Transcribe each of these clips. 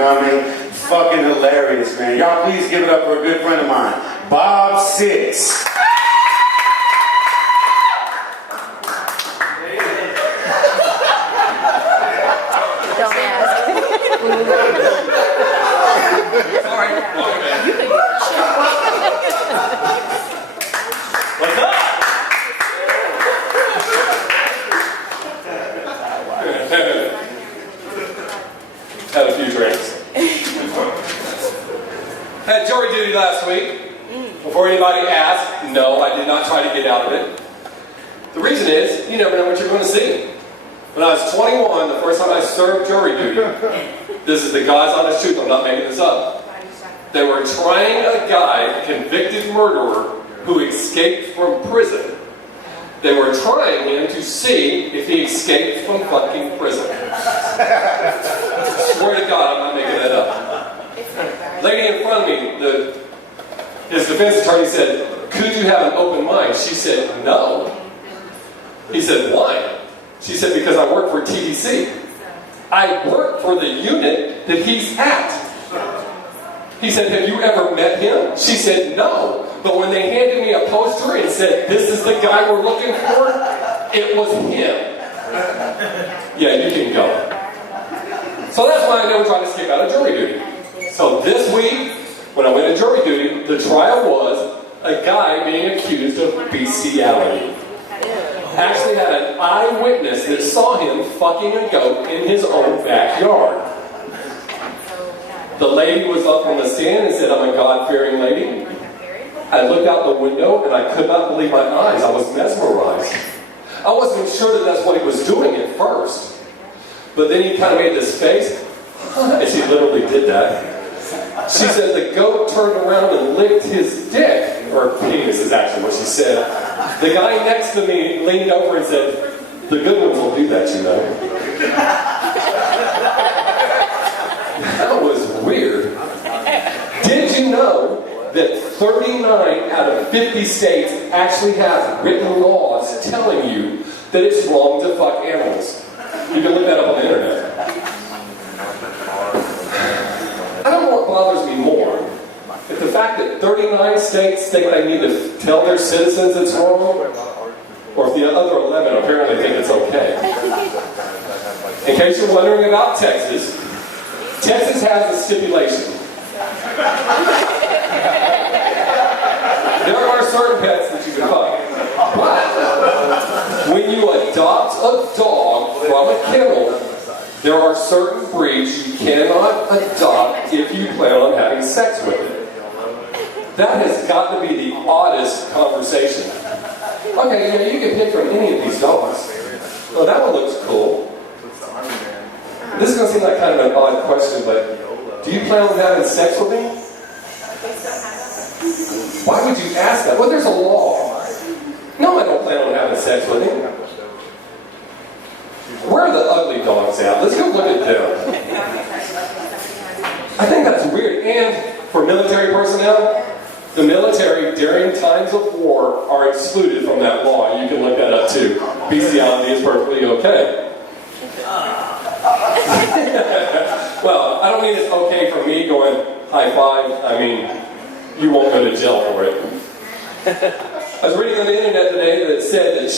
You know what I mean? Fucking hilarious, man. Y'all please give it up for a good friend of mine, Bobb Sixx. Don't ask. Sorry. What's up? Had a few drinks. Had jury duty last week. Before anybody asked, no, I did not try to get out of it. The reason is, you never know what you're going to see. When I was 21, the first time I served jury duty, this is the God's honest truth, I'm not making this up. They were trying a guy, a convicted murderer, who escaped from prison. They were trying him to see if he escaped from fucking prison. Swear to God, I'm not making that up. Lady in front of me, his defense attorney said, could you have an open mind? She said, no. He said, why? She said, because I work for TDC. I work for the unit that he's at. He said, have you ever met him? She said, no. But when they handed me a poster and said, this is the guy we're looking for, it was him. Yeah, you can go. So that's why I never tried to skip out of jury duty. So this week, when I went to jury duty, the trial was a guy being accused of bestiality. Actually had an eyewitness that saw him fucking a goat in his own backyard. The lady was up on the stand and said, I'm a God-fearing lady. I looked out the window and I could not believe my eyes. I was mesmerized. I wasn't sure that that's what he was doing at first. But then he kind of made this face, and she literally did that. She said the goat turned around and licked his dick, or penis is actually what she said. The guy next to me leaned over and said, the good ones will do that, you know. That was weird. Did you know that 39 out of 50 states actually have written laws telling you that it's wrong to fuck animals? You can look that up on the internet. I don't know what bothers me more. If the fact that 39 states think they need to tell their citizens it's wrong, or if the other 11 apparently think it's okay. In case you're wondering about Texas, Texas has a stipulation. There are certain pets that you can fuck. But when you adopt a dog from a kennel, there are certain breeds you cannot adopt if you plan on having sex with it. That has got to be the oddest conversation. Okay, yeah, you can pick from any of these dogs. Oh, that one looks cool. This is going to seem like kind of an odd question, but do you plan on having sex with me? Why would you ask that? Well, there's a law. No, I don't plan on having sex with him. Where are the ugly dogs at? Let's go look at them. I think that's weird. And for military personnel, the military during times of war are excluded from that law. You can look that up too. Bestiality is perfectly okay. Well, I don't mean it's okay for me going high five. I mean, you won't go to jail for it. I was reading on the internet today that it said that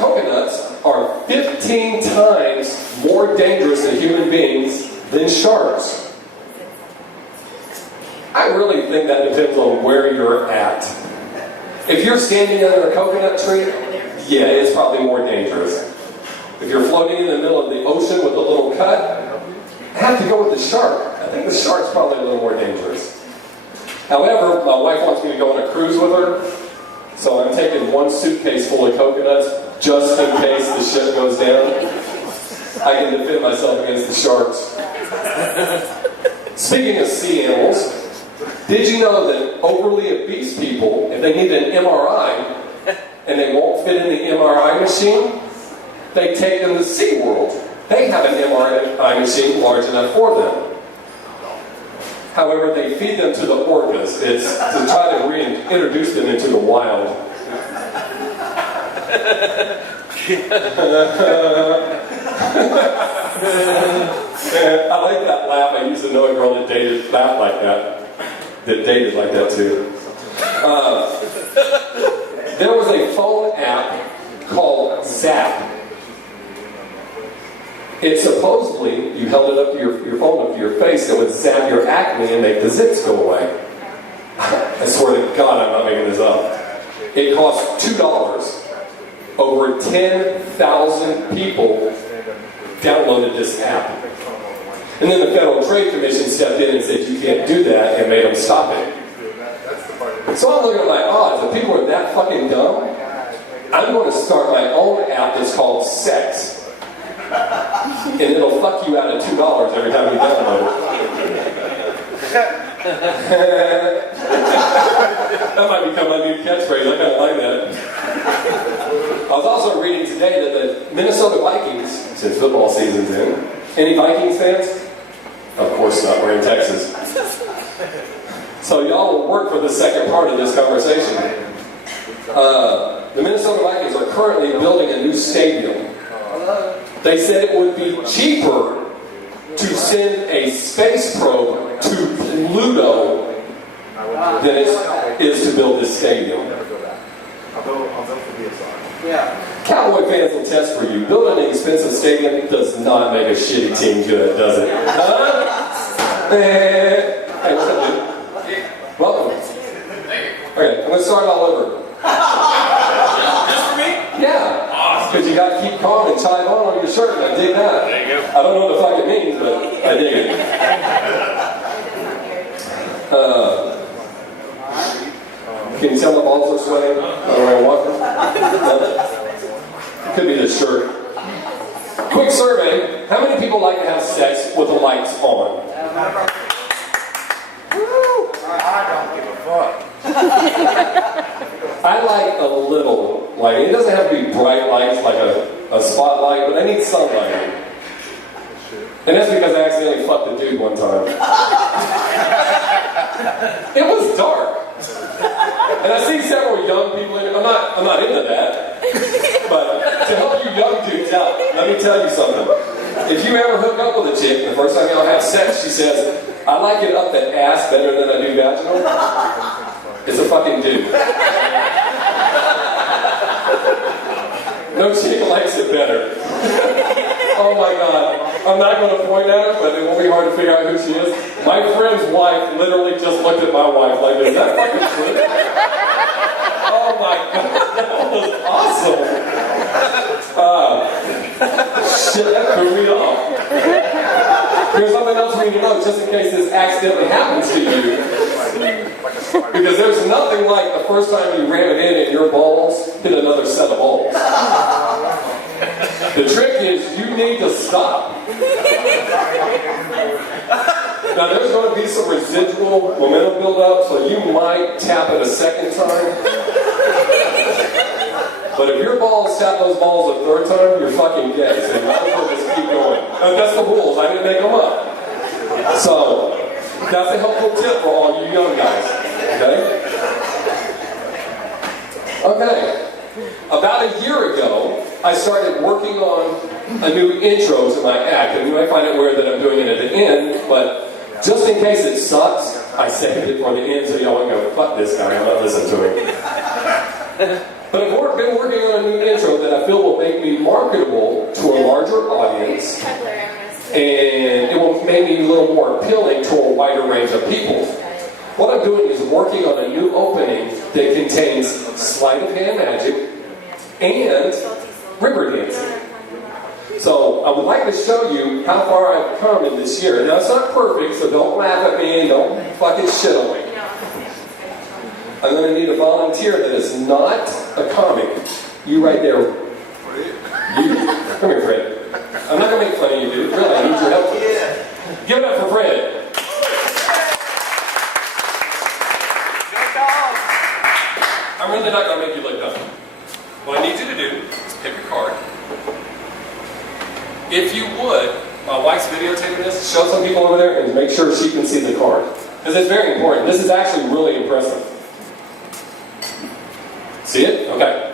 coconuts are 15 times more dangerous to human beings than sharks. I really think that depends on where you're at. If you're standing under a coconut tree, yeah, it's probably more dangerous. If you're floating in the middle of the ocean with a little cut, I have to go with the shark. I think the shark's probably a little more dangerous. However, my wife wants me to go on a cruise with her, so I'm taking one suitcase full of coconuts just in case the ship goes down. I can defend myself against the sharks. Speaking of sea animals, did you know that overly obese people, if they need an MRI and they won't fit in the MRI machine, they take them to SeaWorld. They have an MRI machine large enough for them. However, they feed them to the orcas. It's to try to reintroduce them into the wild. I like that laugh I used used to know a girl that dated that like that. That dated like that too. There was a phone app called Zap. It supposedly, you held it up to your phone up to your face, it would zap your acne and make the zits go away. I swear to God, I'm not making this up. It cost $2. Over 10,000 people downloaded this app. And then the Federal Trade Commission stepped in and said, you can't do that, and made them stop it. So I'm looking at my odds. If people are that fucking dumb, I'm going to start my own app that's called Sex. And it'll fuck you out of $2 every time you download it. That might become my new catchphrase. I kind of like that. I was also reading today that the Minnesota Vikings, since football season's in, any Vikings fans? Of course not. We're in Texas. So y'all will work for the second part of this conversation. The Minnesota Vikings are currently building a new stadium. They said it would be cheaper to send a space probe to Pluto than it is to build this stadium. Cowboy fans will test for you. Building an expensive stadium does not make a shitty team good, does it? Huh? Hey, what's up, dude? Welcome. Okay, I'm going to start all over. Just for me? Yeah. Because you got to keep calm and chive on your shirt, and I dig that. There you go. I don't know what the fuck it means, but I dig it. Can you tell my balls are sweating? Around walking? Could be the shirt. Quick survey. How many people like to have sex with the lights on? I don't give a fuck. I like a little lighting. It doesn't have to be bright lights like a spotlight, but I need some lighting. And that's because I accidentally fucked a dude one time. It was dark. And I see several young people in it. I'm not into that. But to help you young dudes out, let me tell you something. If you ever hook up with a chick, the first time y'all have sex, she says, I like it up the ass better than I do vaginal. It's a fucking dude. No chick likes it better. Oh my God. I'm not going to point at her, but it won't be hard to figure out who she is. My friend's wife literally just looked at my wife like, is that fucking true? Oh my God. That was awesome. Shit, that threw me off. Here's something else we need to know, just in case this accidentally happens to you. Because there's nothing like the first time you ram it in and your balls hit another set of balls. The trick is you need to stop. Now there's going to be some residual momentum build up, so you might tap it a second time. But if your balls tap those balls a third time, you're fucking gay. So you might as well just keep going. That's the rules. I didn't make them up. So that's a helpful tip for all you young guys. Okay? Okay. About a year ago, I started working on a new intro to my act. And you might find it weird that I'm doing it at the end, but just in case it sucks, I saved it for the end so y'all won't go, fuck this guy, I'm not listening to him. But I've been working on a new intro that I feel will make me marketable to a larger audience, and it will make me a little more appealing to a wider range of people. What I'm doing is working on a new opening that contains sleight of hand magic and river dancing. So I would like to show you how far I've come in this year. Now it's not perfect, so don't laugh at me and don't fucking shit on me. I'm going to need a volunteer that is not a comic. You right there. You. Come here, Fred. I'm not going to make fun of you, dude. Really, I need your help for this. Give it up for Fred. I'm really not going to make you look dumb. What I need you to do is pick a card. If you would, my wife's videotaping this, show some people over there and make sure she can see the card. Because it's very important. This is actually really impressive. See it? Okay.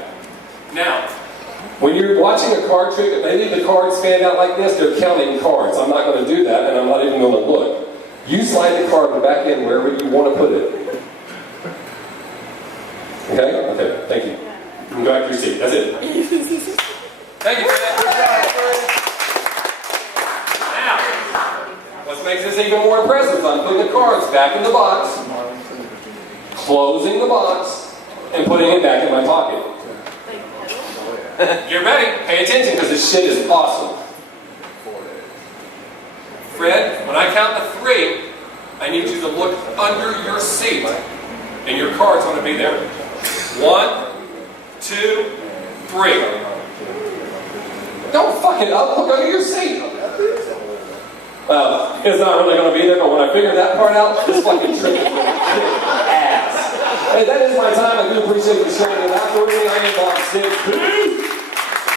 Now, when you're watching a card trick, if they leave the cards stand out like this, they're counting cards. I'm not going to do that, and I'm not even going to look. You slide the card back in wherever you want to put it. Okay? Okay, thank you. You can go back to your seat. That's it. Thank you, Fred. Now, what makes this even more impressive is I'm putting the cards back in the box, closing the box, and putting it back in my pocket. Get ready. Pay attention because this shit is awesome. Fred, when I count to 3, I need you to look under your seat, and your card's going to be there. 1, 2, 3. Don't fuck it up. Look under your seat. Well, it's not really going to be there, but when I figured that part out, this fucking trick is going to kick ass. Hey, that is my time. I do appreciate you sharing it after me. I am Bobb Sixx. Peace.